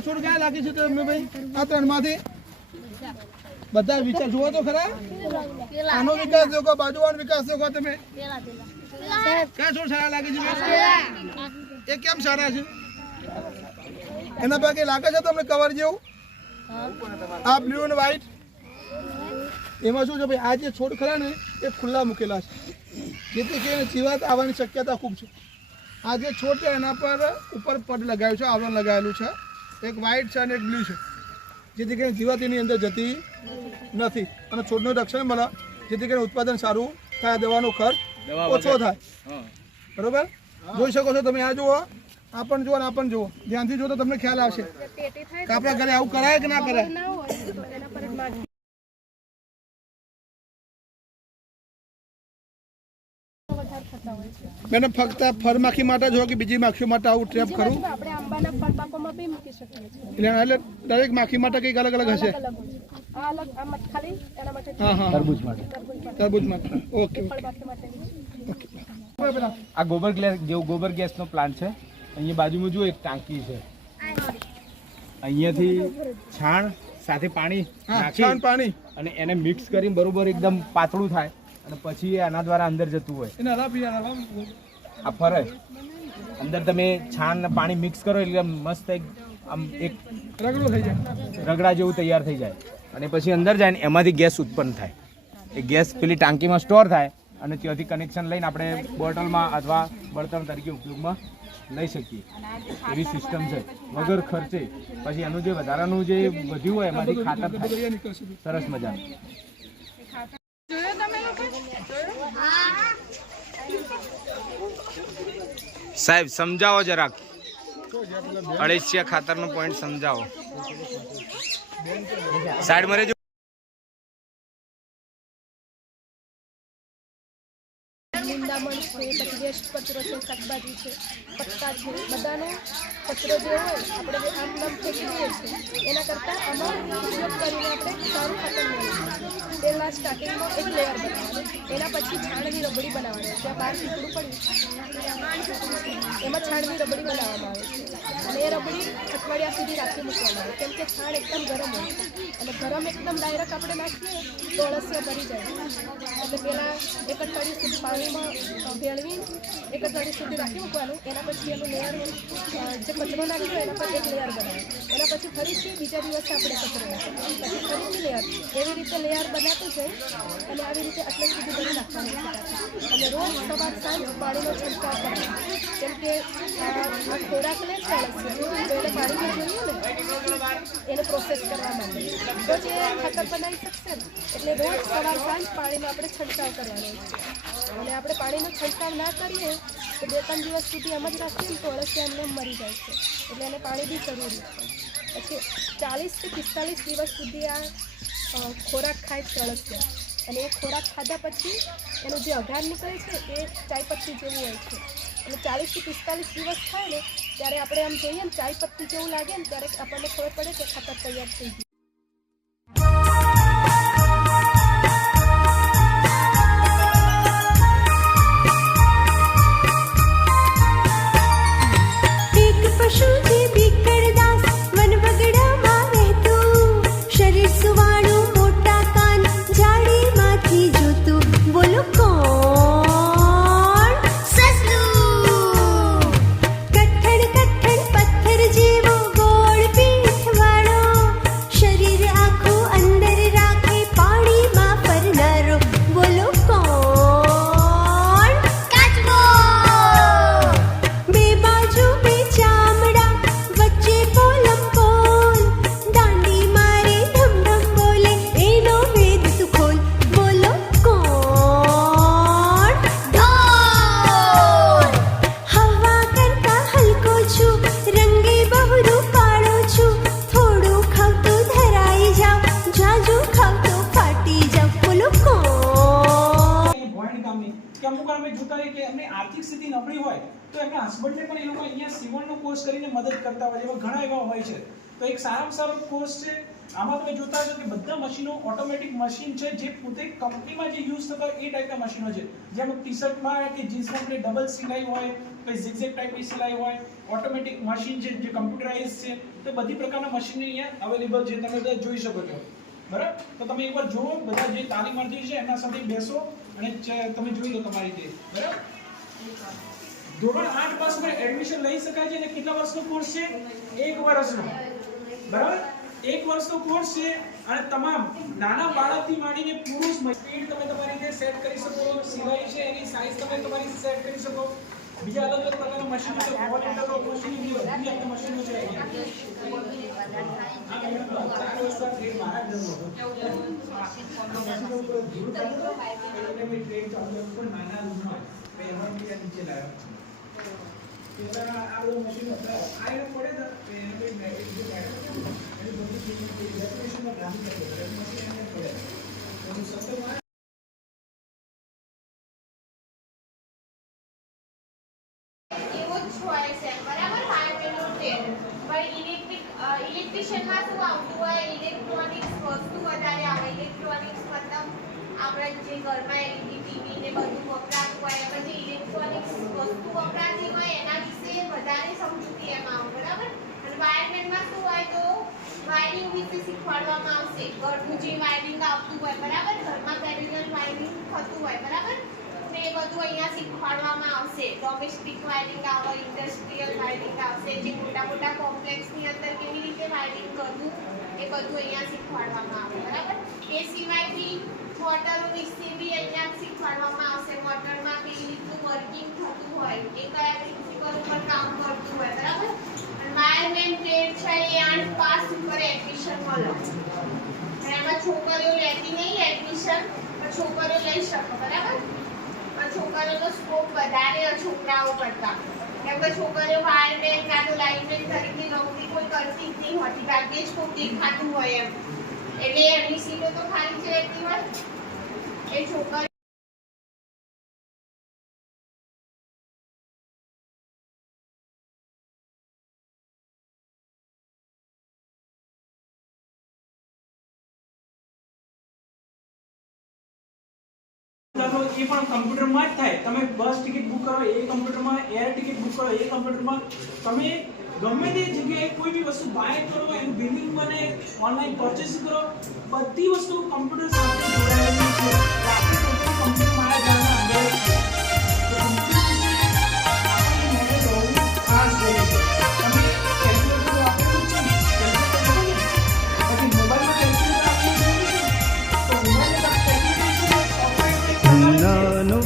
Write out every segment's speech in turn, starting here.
સારા છોડ ક્યાં લાગે છે તમને ભાઈ? આ ત્રણમાંથી? બધા વિચાર જુઓ તો ખરા. આનો વિકાસ જોકો બાજુવાનો વિકાસ જોકો તમે. ક્યાં છોડ સારા લાગે છે એ કેમ સારા છે? એના પર લાગે છે તમને કવર જેવું? આ બ્લુ અને વ્હાઈટ એમાં શું છે ભાઈ, આ જે છોડ ખરા ને, એ ખુલ્લા મૂકેલા છે. જેથી કરીને જીવાત આવવાની શક્યતા ખૂબ છે. આ જે છોડ છે એના પર ઉપર પડ લગાવ્યું છે, આવરણ લગાવેલું છે. એક વ્હાઈટ છે અને એક બ્લુ છે. જેથી કરીને જીવાતીની અંદર જતી નથી. અને છોડનું રક્ષણ મળે. જેથી કરીને ઉત્પાદન સારું થાય દવાનો ખર્ચ ઓછો થાય. બરોબર? જોઈ શકો છો તમે આ જુઓ. આ પણ જુઓ અને આ પણ જુઓ. ધ્યાનથી જુઓ તો તમને ખ્યાલ આવશે. કે આપણા ઘરે આવું કરાય કે ના કરાય? મેડમ ફક્ત ફરમાખી ફર માખી માટે જો કે બીજી માખીઓ માટે આવું ટ્રેપ કરું? આપણે આંબાના ફળ પાકોમાં બી મૂકી શકીએ છીએ. એટલે એટલે દરેક માખી માટે કંઈક અલગ અલગ હશે? અલગ આ મત ખાલી એના માટે હા હા. તરબૂચ માટે. તરબૂચ માટે. ઓકે આ ગોબર ગેસ જેવો ગોબર ગેસનો પ્લાન્ટ છે અહીંયા બાજુમાં જુઓ એક ટાંકી છે. અહીંયાથી છાણ સાથે પાણી છાણ પાણી. અને એને મિક્સ કરીને બરોબર એકદમ પાતળું થાય. અને પછી આના દ્વારા અંદર જતું હોય. આ ફરે. અંદર તમે છાણ ને પાણી મિક્સ કરો એટલે મસ્ત એક આમ એક રગડો થઈ જાય. રગડા જેવું તૈયાર થઈ જાય. અને પછી અંદર જાય ને એમાંથી ગેસ ઉત્પન્ન થાય. એ ગેસ પેલી ટાંકીમાં સ્ટોર થાય અને ત્યાંથી કનેક્શન લઈને આપણે બોટલમાં અથવા બળતણ તરીકે ઉપયોગમાં લઈ શકીએ. એવી સિસ્ટમ છે. વગર ખર્ચે. પછી એનું જે વધારાનું જે વધ્યું હોય એમાંથી ખાતર સરસ મજાનું. સાહેબ, સમજાવો જરાક. અળસિયા ખાતરનો પોઈન્ટ સમજાવો. સાઈડ મરે છીએ, એના કરતાં આમાં ઉપયોગ કરીને આપણે સારું ખાતર મેળવીએ પહેલાં સ્ટાર્ટિંગમાં એક લેયર બનાવવાનું એના પછી છાણની રબડી બનાવવાની ત્યાં બહાર પીપળું પડ્યું એમાં છાણની રબડી બનાવવામાં આવે છે. અને એ રબડી અઠવાડિયા સુધી રાખી મૂકવામાં આવે કેમ કે છાણ એકદમ ગરમ હોય અને ગરમ એકદમ ડાયરેક્ટ આપણે નાખીએ તો અળસિયા ભરી જાય. એટલે પહેલાં એક અઠવાડિયું સુધી પાણીમાં ભેળવી એક અઠવાડિયું સુધી રાખી મૂકવાનું. એના પછી એનું લેયર જે કચરો નાખ્યો એના પર એક લેયર બનાવ્યું એના પછી ફરીથી બીજા દિવસે આપણે કચરો પછી ફરીથી લેયર એવી રીતે લેયર બનાવતું જાય અને આવી રીતે આટલે સુધી ભરી નાખવાનું. અને રોજ સવાર સાંજ પાણીનો છંટકાવ કરવાનો. કે આ ખોરાકને ખોરાક લે છે તો એને પાણીમાં જોઈએ ને એને પ્રોસેસ કરવા માટે તો જે ખાતર બનાવી શકશે ને એટલે રોજ સવાર સાંજ પાણીનો આપણે છંટકાવ કરવાનો છે અને આપણે પાણીનો છંટકાવ ના કરીએ તો બે ત્રણ દિવસ સુધી એમ જ રાખીએ તો અળસિયા એમને મરી જાય છે એટલે એને પાણી બી જરૂરી છે પછી ચાલીસથી પિસ્તાલીસ દિવસ સુધી આ ખોરાક ખાય છે અળસિયા અને એ ખોરાક ખાધા પછી એનું જે અઘાર નીકળે છે એ ચાયપત્તી જેવું હોય છે. અને ચાલીસથી પિસ્તાલીસ દિવસ થાય ને, ત્યારે આપણે આમ જોઈએ ને ચાયપત્તી જેવું લાગે ને, ત્યારે આપણને ખબર પડે કે ખાતર તૈયાર થઈ ગયું. છે. આમાં તમે જોતા હશો કે બધા મશીનો ઓટોમેટિક મશીન છે. જે પોતે કંપનીમાં જે યુઝ થતા એ ટાઈપના મશીનો છે. જેમ ટી શર્ટમાં કે જીન્સમાં આપણે ડબલ સિલાઈ હોય પછી ઝિગઝેગ ટાઈપની સિલાઈ હોય ઓટોમેટિક મશીન છે જે કમ્પ્યુટરાઇઝ છે. તો બધી પ્રકારના મશીન અહીંયા અવેલેબલ છે. તમે બધા જોઈ શકો છો. બરાબર? તો તમે એકવાર જુઓ, બધા જે તાલીમાર્થી છે એમના સાથે બેસો અને તમે જોઈ લો તમારી રીતે. બરાબર? ધોરણ આઠ પાસ એડમિશન લઈ શકાય છે અને કેટલા વર્ષનો કોર્સ છે? એક વર્ષનો. બરાબર? એક વર્ષનો કોર્સ છે અને તમામ નાના બાળકથી માંડીને પુરુષ સ્પીડ તમે તમારી રીતે સેટ કરી શકો, સિવાય છે એની સાઇઝ તમે તમારી સેટ કરી શકો. બીજા અલગ અલગ પ્રકારના મશીનો છે વોલ ઇન્ટરલોક મશીન બી બધી આપણે મશીનો છે. આ બધું મશીન હતા. આ પડે તો ઇલેક્ટ્રિશિયનમાં શું આવતું હોય? ઇલેક્ટ્રોનિક્સ વસ્તુ વધારે આવે. ઇલેક્ટ્રોનિક્સ મતલબ આપણે જે ઘરમાં એલઈડી ને બધું વપરાતું હોય, એમાં જે ઇલેક્ટ્રોનિક્સ વસ્તુ વપરાતી હોય, એના વિશે વધારે સમજૂતી એમાં આવે. બરાબર? વાયરમેનમાં શું હોય તો વાયરિંગ વિશે શીખવાડવામાં આવશે. ઘરનું જે વાયરિંગ આવતું હોય, બરાબર? ઘરમાં પેરેલલ વાયરિંગ થતું હોય, બરાબર? એ બધું અહીંયા શીખવાડવામાં આવશે. ડોમેસ્ટિક વાયરિંગ આવે ઇન્ડસ્ટ્રીયલ વાયરિંગ આવશે, જે મોટા મોટા કોમ્પ્લેક્સની અંદર કેવી રીતે વાયરિંગ કરવું એ બધું અહીંયા શીખવાડવામાં આવે, બરાબર? એ સિવાય બી મોટરો વિશે બી અહીંયા શીખવાડવામાં આવશે. મોટરમાં કેવી રીતનું વર્કિંગ થતું હોય, એ કયા પ્રિન્સિપલ ઉપર કામ કરતું હોય બરાબર અને વાયરમેન ટ્રેડ છે એ આઠ પાસ સ્કોપ વધારે છોકરાઓ કરતા. કે છોકરીઓ વાયરમેન કાં તો લાઇનમેન તરીકે નોકરી કોઈ કરતી જ હોતી ભાગ્યે જ કોઈ દેખાતું હોય એમ. એટલે એમની સીટો તો ખાલી જ રહેતી હોય એ છોકરી દાખલો એ પણ કમ્પ્યુટરમાં જ થાય. તમે બસ ટિકિટ બુક કરો, એ કમ્પ્યુટરમાં, એર ટિકિટ બુક કરો, એ કમ્પ્યુટરમાં. તમે ગમે તે જગ્યાએ કોઈ બી વસ્તુ બાય કરો, એનું બિલિંગ બને ઓનલાઈન પરચેસ કરો, બધી વસ્તુ કમ્પ્યુટર સાથે જોડાયેલી છે. બધું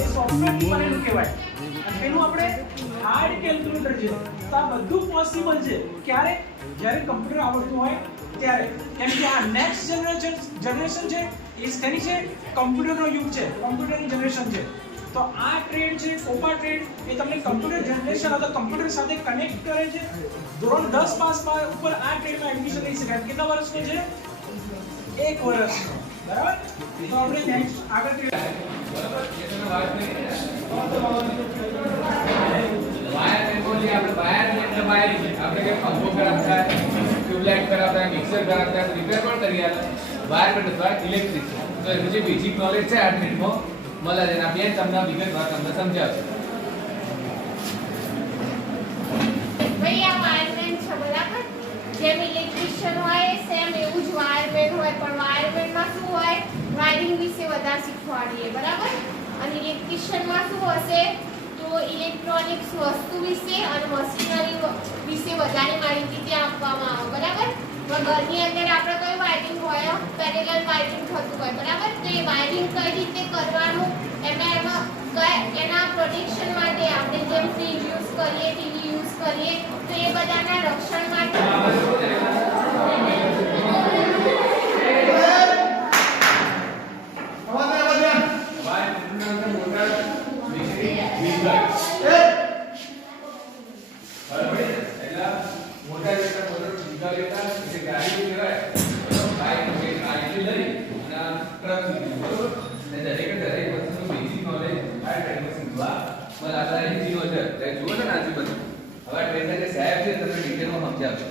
પોસિબલ છે. ક્યારે? જ્યારે કમ્પ્યુટર આવડતું હોય, ત્યારે. આ નેક્સ્ટ જનરેશન છે, એ શેની છે? કમ્પ્યુટરનો યુગ જનરેશન છે. તો આ ટ્રેડ છે કોપા ટ્રેડ એ તમને કમ્પ્યુટર જનરેશન અથવા કમ્પ્યુટર સાથે કનેક્ટ કરે છે. ધોરણ દસ પાસ ઉપર આ ટ્રેડમાં એડમિશન લઈ શકાય. કેટલા વર્ષનો છે? એક વર્ષનો. બરાબર? તો આપણે આગળ ટ્યુબલાઇટ કરાવતા મિક્સર ખરાબ રિપેર પણ કરી આપે વાયર મેન અથવા ઇલેક્ટ્રિક તો એનું જે બેઝિક નોલેજ છે આઠ ટ્રેડમાં મળે છે આ બેન તમને તમને સમજાવશે ઇલેક્ટ્રિશિયન હોય સેમ એવું જ વાયરમેન હોય, પણ વાયરમેનમાં શું હોય? વાયરિંગ વિશે વધારે શીખવાડીએ, બરાબર? અને ઇલેક્ટ્રિશિયનમાં શું હશે? તો ઇલેક્ટ્રોનિક્સ વસ્તુ વિશે અને મશીનરી વિશે વધારે માહિતી ત્યાં આપવામાં આવે, બરાબર? પણ ઘરની અંદર આપણે કઈ વાયરિંગ હોય પેરેલલ વાયરિંગ થતું હોય, બરાબર? તો એ વાયરિંગ કઈ રીતે કરવાનું? એમાં એમાં એના પ્રોટેક્શન માટે આપણે જેમ ફ્રીજ યુઝ કરીએ ટીવી યુઝ કરીએ, તો એ બધાના રક્ષણ માટે વાયર મેનના અંદર મોટર વીજળી વીજળ બરાબર એટલે મોટા જેટલા મોટર વીજળ લેતા એટલે ગાડી કહેવાય બાઇક કે ગાડી લઈ અને આ ટ્રક સુધી બરોબર અને દરેકે દરેક વસ્તુનું બેઝિક નોલેજ આ ટ્રેનમાં શીખવા મળે આપણે અહીં જીરો છે એટલે જુઓ બધા નાસી બધા હવે આ ટ્રેનના જે સાહેબ છે તમે ડિટેલમાં સમજાવજો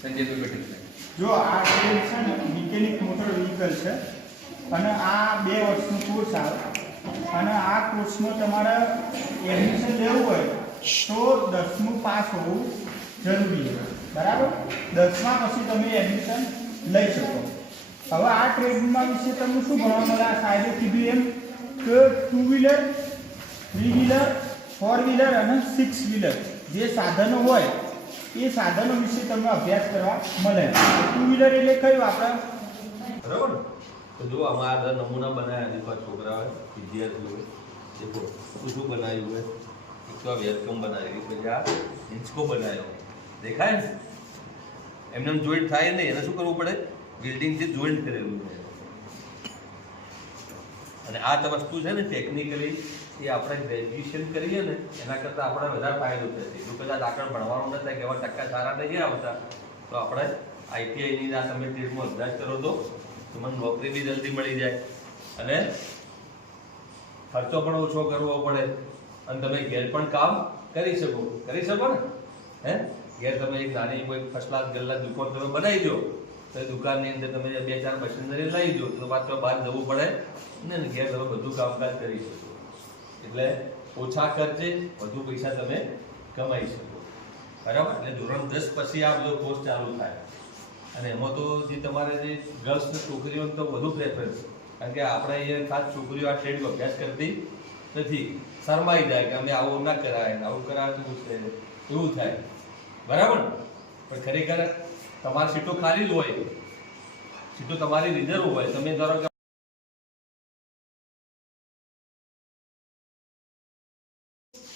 સંજયભાઈ પટેલ જો આ ટ્રેન છે ને મિકેનિક મોટર વ્હીકલ છે, અને આ બે વર્ષનો કોર્સ આવે. અને આ કોર્સમાં તમારે એડમિશન લેવું હોય તો દસમું પાસ હોવું જરૂરી છે. બરાબર? દસમા પછી તમે એડમિશન લઈ શકો. હવે આ ટ્રેડમાં વિશે તમને શું ભણવા મળે? આ સાહેબે કીધું એમ કે two wheeler three wheeler four wheeler અને સિક્સ વ્હીલર જે સાધનો હોય એ સાધનો વિશે તમને અભ્યાસ કરવા મળે. ટુ વ્હીલર એટલે કયું આપણે? બરાબર ને? તો જો આમાં આ બધા નમૂના બનાવ્યા છે. કોઈ છોકરાઓએ વિદ્યાર્થીઓએ દેખો, શું શું બનાવ્યું હોય. એક તો આ વેલકમ બનાવી પછી આ હિંચકો બનાવ્યો. દેખાય ને? એમને જોઈન્ટ થાય નહીં. એને શું કરવું પડે? બિલ્ડિંગથી જોઈન્ટ કરેલું છે. અને આ વસ્તુ છે ને? ટેકનિકલી એ આપણે ગ્રેજ્યુએશન કરીએ ને, એના કરતાં આપણે વધારે ફાયદો થશે. જો કદાચ આગળ ભણવાનું ન થાય કે એવા ટકા સારા નહીં આવતા. તો આપણે આઈટીઆઈની આ તમે ટ્રેડમાં અભ્યાસ કરો તો તમને નોકરી બી જલ્દી મળી જાય. અને ખર્ચો પણ ઓછો કરવો પડે. અને તમે ઘેર પણ કામ કરી શકો. કરી શકો ને? હે? ઘેર તમે એક નાની કોઈ ફર્સ્ટ ક્લાસ ગલ્લા દુકાન તમે બનાવી દો. તો દુકાનની અંદર તમે બે ચાર મશીનરી લઈ દો. તો પાછો બહાર જવું પડે. ને ઘેર તમે બધું કામકાજ કરી શકો. એટલે ઓછા ખર્ચે વધુ પૈસા તમે કમાઈ શકો. બરાબર? એટલે ધોરણ દસ પછી આ બધો કોર્સ ચાલુ થાય. અને એમાં તો જે તમારે જે ગર્લ્સ છોકરીઓને તો વધુ પ્રેફરન્સ કારણ કે આપણે અહીંયા ખાસ છોકરીઓ આ ટ્રેડ અભ્યાસ કરતી નથી. શરમાઈ જાય કે અમે આવું ના કરાય આવું કરાવે તો છે. એવું થાય. બરાબર? પણ ખરેખર તમારી સીટો ખાલી જ હોય. સીટો તમારી રિઝર્વ હોય. તમે ધારો કે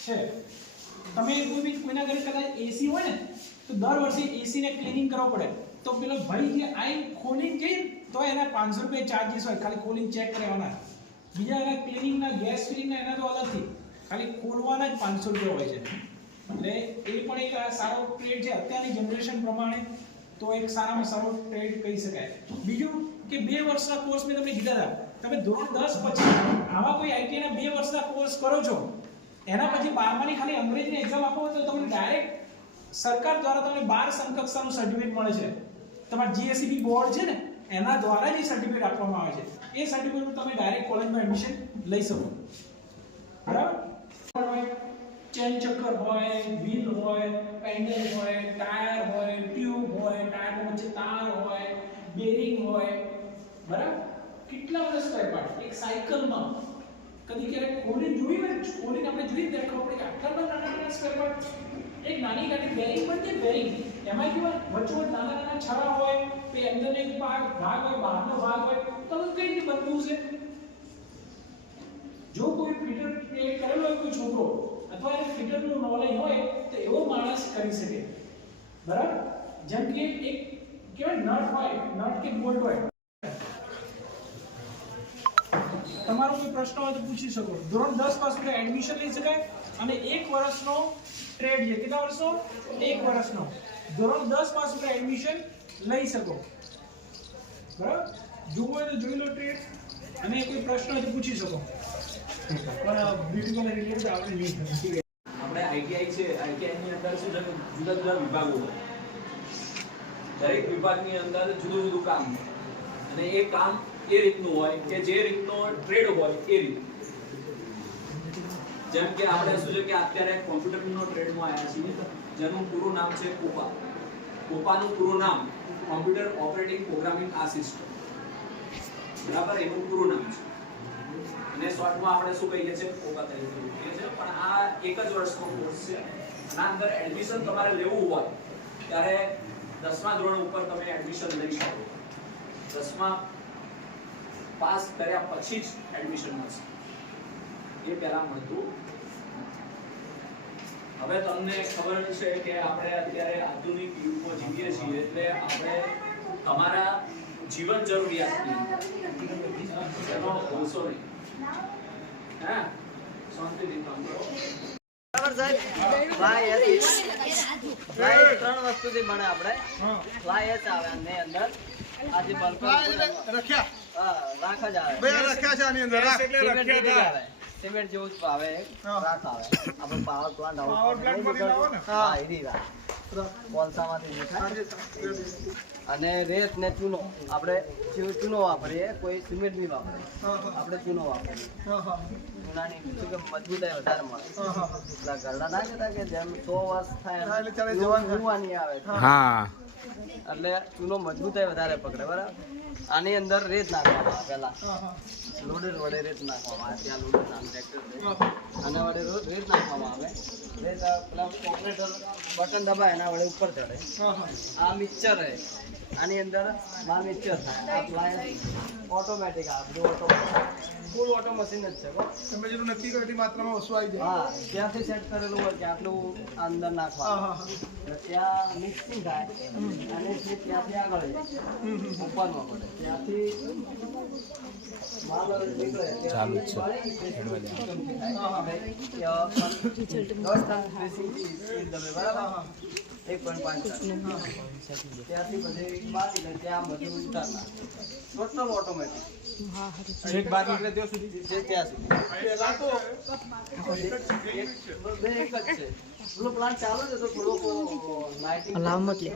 છે તમે બી ઘરે કદાચ એસી હોય ને, તો દર વર્ષે એસી ને ક્લિનિંગ કરવો પડે. તો પેલો ભાઈ જે આઈ ખોલીને જઈ તો એના પાંચસો રૂપિયા ચાર્જીસ હોય. ખાલી ખોલીને ચેક કરવાના. બીજા એના ક્લિનિંગના ગેસ ફિલિંગના એના તો અલગથી ખાલી ખોલવાના જ પાંચસો રૂપિયા હોય છે. એટલે એ પણ એક સારો ટ્રેડ છે. અત્યારની જનરેશન પ્રમાણે તો એક સારામાં સારો ટ્રેડ કહી શકાય. બીજું કે બે વર્ષના કોર્સ મેં તમને કીધા હતા. તમે ધોરણ દસ પછી આવા કોઈ આઈટીઆઈના બે વર્ષના કોર્સ કરો છો એના પછી બારમાની ખાલી અંગ્રેજીની એક્ઝામ આપો તો તમને ડાયરેક્ટ સરકાર દ્વારા તમને બાર સમકક્ષાનું સર્ટિફિકેટ મળે છે. તમારા જીએસસીબી બોર્ડ છે ને, એના દ્વારા જ સર્ટિફિકેટ આપવામાં આવે છે. એ સર્ટિફિકેટ તમે ડાયરેક્ટ કોલેજમાં એડમિશન લઈ શકો. બરાબર? ચેન ચક્કર હોય વ્હીલ હોય પેન્ડલ હોય ટાયર હોય ટ્યુબ હોય, ટાયર વચ્ચે તાર હોય બેરિંગ હોય. બરાબર? કેટલા બધા સ્પેર પાર્ટ એક સાયકલમાં કદી ક્યારેક ખોલીને જોઈ હોય ખોલીને આપણે જોઈ જ દેખાવ પડે કે આટલા બધા નાના નાના સ્ક્વેર પર. એક નાની નાની બેરિંગ પણ છે બેરિંગ એમાં કેવા વચ્ચો નાના નાના છરા હોય, પછી અંદર એક ભાગ ભાગ હોય, બહારનો ભાગ હોય, તો કઈ રીતે બનતું છે જો કોઈ ફિટર ક્રિએટ કરેલો હોય, કોઈ છોકરો, અથવા એને ફિટરનું નોલેજ હોય, તો એવો માણસ કરી શકે. બરાબર? જેમ કે એક કેવાય નટ હોય, નટ કે બોલ્ટ હોય. તમારો કોઈ પ્રશ્ન હોય તો પૂછી શકો. ધોરણ દસ પાસ એડમિશન લઈ શકાય અને એક વર્ષનો ટ્રેડ છે. કેટલા વર્ષનો? એક વર્ષનો. ધોરણ દસ પાસ સુધી એડમિશન લઈ શકો. બરાબર? જોવું હોય તો જોઈ લો ટ્રેડ અને કોઈ પ્રશ્ન હોય તો પૂછી શકો. પણ બ્યુટી રિલેટેડ આપણે નહીં. આપણે આઈટીઆઈ છે. આઈટીઆઈની અંદર શું છે જુદા જુદા વિભાગો દરેક વિભાગની અંદર જુદું જુદું કામ અને એ કામ એ રીતનું હોય કે જે રીતનો ટ્રેડ હોય એ રીત જેમ કે આપણે શું છે કે અત્યારે કોમ્પ્યુટરનો ટ્રેડમાં આવ્યા છીએ, જેનું પૂરું નામ છે કોપા. કોપાનું પૂરું નામ કોમ્પ્યુટર ઓપરેટિંગ પ્રોગ્રામિંગ આસિસ્ટન્ટ. બરાબર? એનું પૂરું નામ છે. અને શોર્ટમાં આપણે શું કહીએ છીએ? કોપા તરીકે કહીએ છીએ. પણ આ એક જ વર્ષનો કોર્સ છે. આના અંદર એડમિશન તમારે લેવું હોય, ત્યારે દસમા ધોરણ ઉપર તમે એડમિશન લઈ શકો. દસમા પાસ કર્યા પછી જ એડમિશન મળશે. એ પહેલા મળતું હવે તમને ખબર છે કે આપણે અત્યારે આધુનિક યુગમાં જીવીએ છીએ એટલે આપણે તમારા જીવન જરૂરિયાતની એનો ભૂલશો નહીં હા? શાંતિથી કામ કરો. ત્રણ વસ્તુથી બને આપણે. ફ્લાય આવે અંદર. આ બલ્બ રખ્યા. હા રાખ જ આવે. ભાઈ આ છે આની અંદર રાખ. એટલે રાખ્યા આવે. સિમેન્ટ જેવું જ આવે રાખ આવે. આપણે પાવર પ્લાન્ટ આવો પાવર પ્લાન્ટમાંથી લાવો ને? હા એની રાખ. કોલસામાંથી દેખાય. અને રેત ને ચૂનો. આપણે ચૂનો વાપરીએ કોઈ સિમેન્ટ નહીં વાપરે આપણે ચૂનો વાપરીએ. ચૂનાની શું કે મજબૂતાઈ વધારે મળે એટલા ગરડા ના કહેતા કે જેમ સો વર્ષ થાય એટલે. જુવાની. આવે. હા. એટલે ચૂનો મજબૂતાઈ વધારે પકડે બરાબર? આની અંદર રેત નાખવામાં આવે પેલા લોડર વડે રેત નાખવામાં આવે ત્યાં લોડર નામ ટ્રેક્ટર આના વડે રેત નાખવામાં આવે. રેત પેલા ઓપરેટર બટન દબાય એના વડે ઉપર ચડે. આ મિક્સર હે આની અંદર માલ મિક્સર થાય. આ પ્લાયન્સ ઓટોમેટિક આ બધું ઓટોમેટિક ફૂલ ઓટો મશીન જ છે તમે જેટલું નક્કી કરેલી માત્રામાં વસ્તુ આવી જાય. હા ત્યાંથી સેટ કરેલું હોય કે આટલું અંદર. એટલે ત્યાં મિક્સિંગ થાય. અને ત્યાંથી આગળ જાય ઉપરમાં પડે ચાલુ જ છે. ત્યાંથી દસ ટન dressing speed તમે બરાબર એક પોઈન્ટ પાંચ ટન. ત્યાંથી પછી બાકી ને ત્યાં બધું ઉતારના ટોટલ ઓટોમેટિક એક બાર નીકળે ત્યાં સુધી જે ત્યાં સુધી પહેલા તો બે એક જ છે પેલો પ્લાન્ટ ચાલુ છે તો થોડોક લાઇટિંગ અલામત લે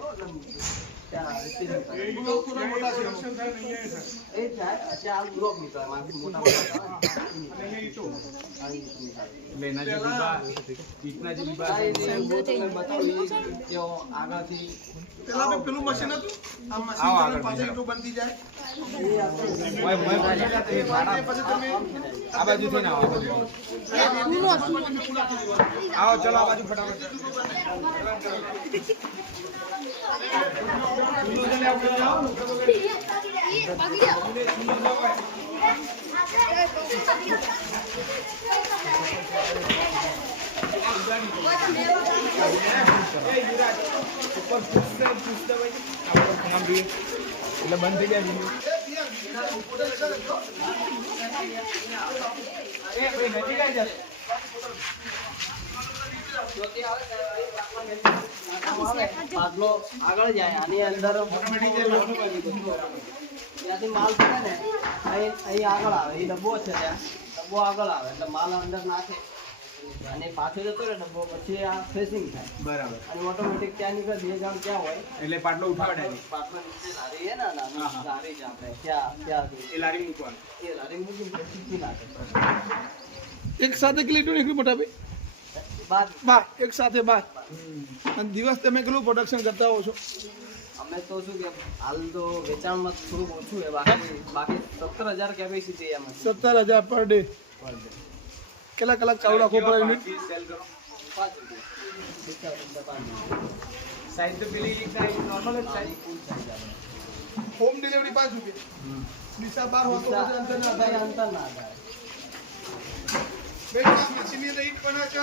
એટલે પેલા મશીન હતું આ મશીન પાછળ બીજા. બનતી જાય આ આવો આવો, ચલો, આ બાજુ ફટાફટ એટલે બંધ થઈ જાય આગળ જાય આની અંદર ત્યાંથી માલ પડે ને અહીં અહીં આગળ આવે એ ડબ્બો છે ત્યાં. ડબ્બો આગળ આવે એટલે માલ અંદર નાખે. અને જતો રહે ડબ્બો પછી આ ફેસિંગ થાય. બરાબર. અને ઓટોમેટિક ત્યાં નીકળે બે જણ ક્યાં હોય. એટલે પાટલો નીચે લારી છે ને લારી છે આપણે ત્યાં ત્યાં એ લારી મૂકવાનું. એ લારી મૂકી પછી નાખે એક સાથે કેટલી ઈંટો મોટા ભાઈ બાર. એક સાથે બાર. અને દિવસ તમે કેટલું પ્રોડક્શન કરતા હો છો? અમે તો શું કે હાલ તો વેચાણમાં થોડું ઓછું છે બાકી બાકી સત્તર હજાર કેપેસિટી એમ. સત્તર હજાર પર ડે કેટલા કલાક ચાલુ રાખો પર યુનિટ સેલ કરો. પાંચ રૂપિયા. સાઈઝ તો પેલી નોર્મલ જ આપણે. હોમ ડિલિવરી પાંચ રૂપિયા. દિશા બાર હોતો પછી અંતર ના થાય. અંતર ના થાય. બેટા અંદર ઈંટ બને છે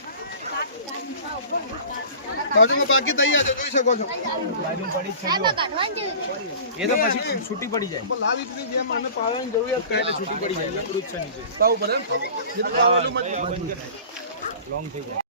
બાજુમાં બાકી તૈયાર છે જોઈ શકો છો. એ તો પછી છૂટી પડી જાય. લાલ ઈંટની જેમ આને પાવાની જરૂરિયાત કહે એટલે છૂટી પડી જાય. એટલે નીચે તાવ પડે લોંગ થઈ જાય.